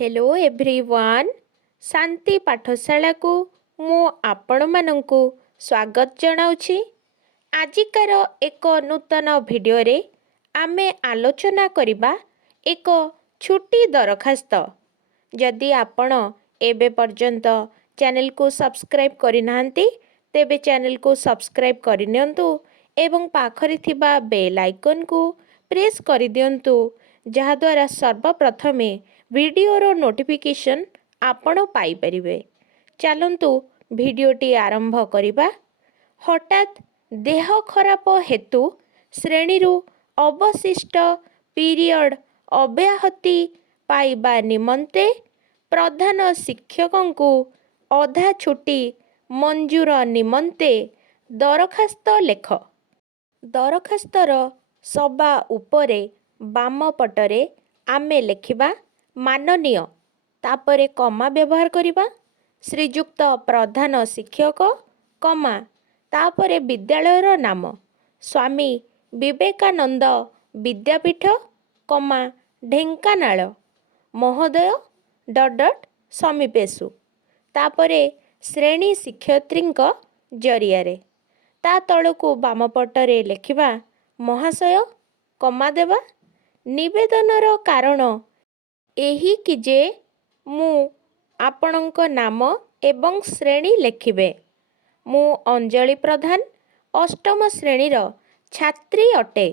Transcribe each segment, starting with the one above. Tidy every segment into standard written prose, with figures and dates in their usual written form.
Hello everyone शांति पाठशाला को मु आपण मानंकु स्वागत जनाउछि। आजिकार एक नूतन वीडियो रे आमे आलोचना करिबा एक छुट्टी दरखास्त। जदि आपण एबे पर्यंत चैनल को सब्सक्राइब करि नाहंती तेबे चैनल को सब्सक्राइब करि नियंतु एवं पाखरि थिबा बेल आइकन को प्रेस करि दियंतु जहा द्वारा सर्वप्रथमे वीडियोर नोटिफिकेशन आपण पाई परिबे। चलंतु वीडियोटी आरंभ करिबा। हठात देह खराब हेतु श्रेणीरू अवशिष्ट पीरियड अव्याहति पाइबा निमंते प्रधान शिक्षकंकु अधा छुट्टी मंजूर निमंते दरखास्त लेख। दरखास्तर सभा उपरे बाम पटरे आमे लेखिबा माननीय तापरे कमा व्यवहार करिबा श्रीयुक्त प्रधान शिक्षक कमा तापरे विद्यालयर नाम स्वामी विवेकानंद विद्यापीठ कमा ढेंकानाल महोदय डट समीपेशु तापरे श्रेणी शिक्षयित्रींक जरियारे ता तळकु बाम पटरे लेखिबा महाशय कमा देवा निवेदनर कारण एही कि जे मु आपणक नाम एवं श्रेणी लेखिबे। मु अंजलि प्रधान अष्टम श्रेणीर छात्री अटे।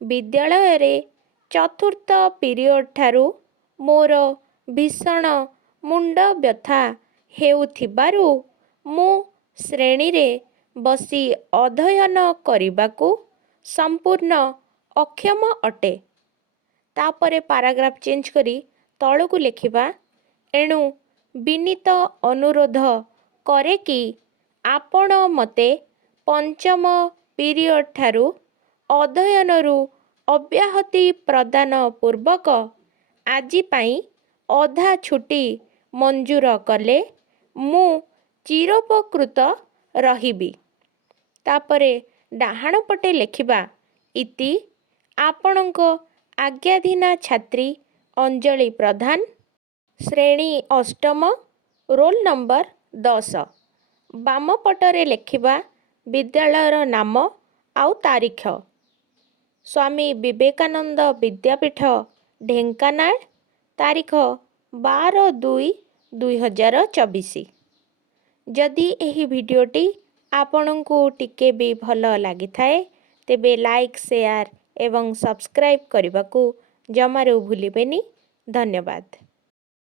विद्यालय रे चतुर्थ पीरियड ठारू मोर भीषण मुंड व्यथा हेउथिबारु मु श्रेणी रे बसी अध्ययन करिबाकू संपूर्ण अक्षम अटे। तापरे पैराग्राफ चेंज करी तळकू लेखिबा एणु विनीत अनुरोध करे कि आपण मते पंचम पीरियड ठारू अध्ययनरू अव्याहति प्रदान पूर्वक आजि पाई अधा छुट्टी मंजूर कले मु चिरोपकृत रहिबी। तापरे डाहाण पटे लेखिबा इति आपणक आज्ञाधीना छात्री अंजलि प्रधान श्रेणी अष्टम रोल नंबर 10 बाम पटरे लेखिबा विद्यालयर नाम आउ तारीख स्वामी विवेकानंद विद्यापीठ ढेंकानाल तारीख 12/2/2024। जदि एही वीडियोटी आपणकू टिके भी भल लगी थाए तेबे लाइक शेयर एवं सब्सक्राइब करने को जमारू भूलिबेनी। धन्यवाद।